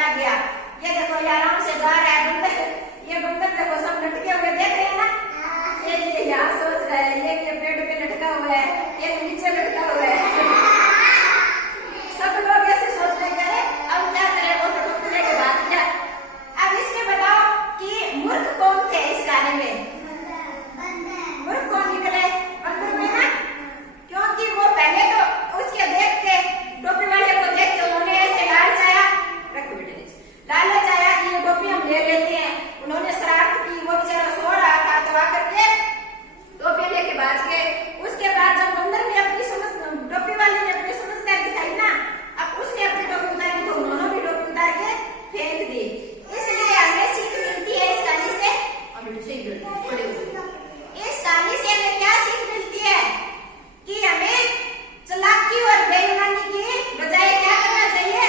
चला गया। ये देखो ये आराम से जा रहा है बंदर, ये बंदर देखो सब लटके हुए देख रहे हैं ना। ये यहाँ सोच रहा है, ये पेड़ पे लटका हुआ है, एक नीचे लटका हुआ है। सब लोग ऐसे सोच रहे हैं अब क्या करें, वो तो टुकड़े के बाद क्या। अब इसमें बताओ कि मूर्ख कौन थे इस गाने में? मूर्ख कौन निकले? बंदर में ना, क्योंकि वो पहले तो उसके देख के टोपी वाले को देख के उन्होंने ऐसे लालच आया, रखो बेटे लालच आया कि ये टोपी हम ले लेते हैं। उन्होंने शरारत की, वो बेचारा सो रहा था तो आकर के टोपी लेके भाग गए। उसके बाद जब बंदर ने अपनी टोपी वाले ने अपनी समझदारी दिखाई ना, अब उसने अपनी टोपी उतारी तो उन्होंने भी टोपी उतार के फेंक दी। इसलिए हमें सीख मिलती है इस कहानी से। इस कहानी से हमें क्या सीख मिलती है कि हमें चालाकी और बेईमानी की बजाय क्या करना चाहिए,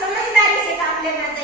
समझदारी से काम लेना चाहिए।